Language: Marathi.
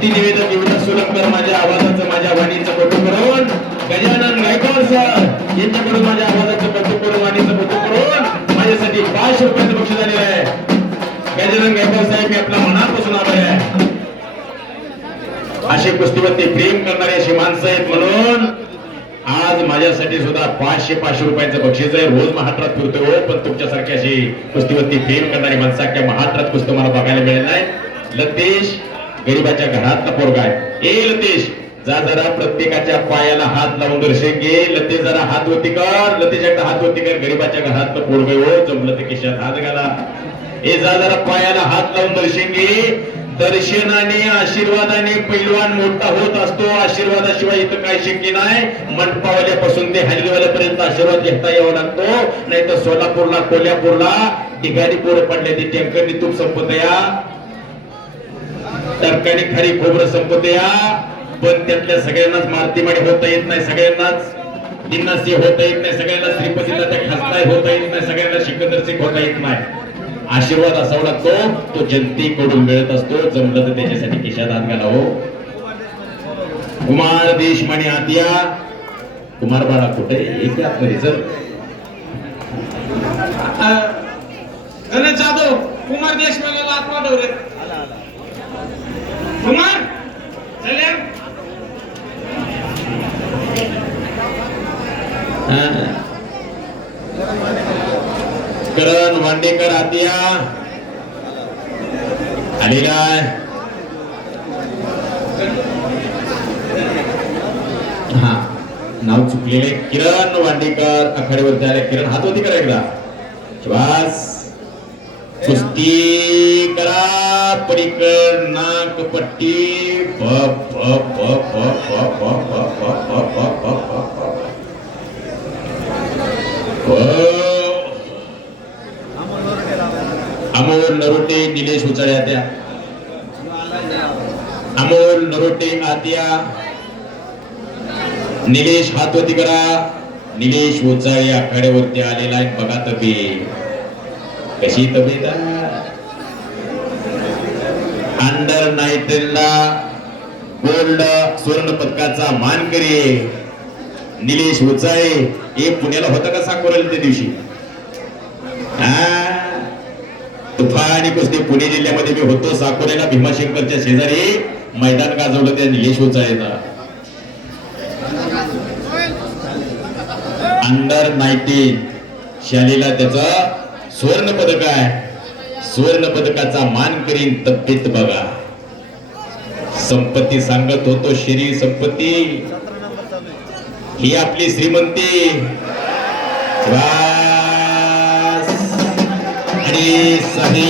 भक्ती निवेदन निवडा सोलंकर माझ्या आवाजाचं माझ्या वाणीचं कौतुक करून. गजानन गायकवाड सर यांच्याकडून माझ्या आवाजाचं कौतुक करून वाणीचं कौतुक करून माझ्यासाठी पाचशे रुपयांचं पक्ष झाले आहे. गजानन गायकवाड साहेब मी आपला मनापासून आलो आहे. असे कुस्तीवरती प्रेम करणारे अशी माणसं आहेत म्हणून आज माझ्यासाठी सुद्धा पाचशे पाचशे रुपयांचं बक्षीस आहे. रोज महाराष्ट्रात फिरतो हो पण तुमच्यासारख्या अशी कुस्तीवरती प्रेम करणारी माणसं महाराष्ट्रात कुस्ती मला बघायला मिळेल नाही. लतेश गरीबाच्या घरातला पोरगा आहे? ए लतेश जा जरा प्रत्येकाच्या पायाला हात लावून दर्शन घे. लते जरा हात होती कर. लतेश हात होती कर. गरीबाच्या घरातलं पोरग हो जमलं ते खिशात हात घाला. ए जा जरा पायाला हात लावून दर्शन घे. दर्शनाने आशीर्वादाने पैलवान मोठा होत असतो. आशीर्वादाशिवाय इथं काय शक्य नाही. मंडपावाल्यापासून ते हल्लीवाल्यापर्यंत आशीर्वाद घेता यावा लागतो. नाही तर सोलापूरला कोल्हापूरला ठिकाणी पोरं पडले ते टँकरनी तूप संपत या. टरकाने खरी खोबरं संपत या पण त्यातल्या सगळ्यांनाच मारतीमाडी होता येत नाही सगळ्यांनाच. दिनासी होता येत नाही सगळ्यांना श्रीपतीला त्या खासदार होता येत नाही सगळ्यांना सिकंदर सिंग होता येत नाही. आशीर्वाद असावा लागतो तो जनतेकडून मिळत असतो. जमलं तर त्याच्यासाठी खिशात हात घाला हो. कुमार देशमाने आतिया. कुमार बाळा कुठे? एक आतमध्ये सर गणेश जाधव कुमार देशमुखाला आत पाठव करण वांडेकर आतिया आणि काय हा नाव चुकलेले किरण वांडेकर आखाडीवरती आले किरण हात होती करा एकदा श्वास कुस्ती करा परिकर नाक पट्टी प अमोल नरोटे निलेश उचाळे आत्या अमोल नरोटे आत्या. निलेश हातवती करा निलेश उचाळे आखाड्यावरती आलेला आहे. बघा तब्येत कशी तब्येत अंडर नाईटला गोल्ड सुवर्ण पदकाचा मान करे. निलेश उचाळे. हे पुण्याला होता का साकोरेल त्या दिवशी? हा? तुफानी कुस्ती पुणे जिल्ह्यामध्ये मी होतो. साकोरेला भीमाशंकरच्या शेजारी मैदान गाजवलं त्या निलेश उचाळेचा अंडर नाईन्टीन शालीला त्याचा सुवर्ण पदक आहे. सुवर्ण पदकाचा मान करीन तब्येत बघा. संपत्ती सांगत होतो शरीर संपत्ती. ही आपली श्रीमंती. वा हरे सहे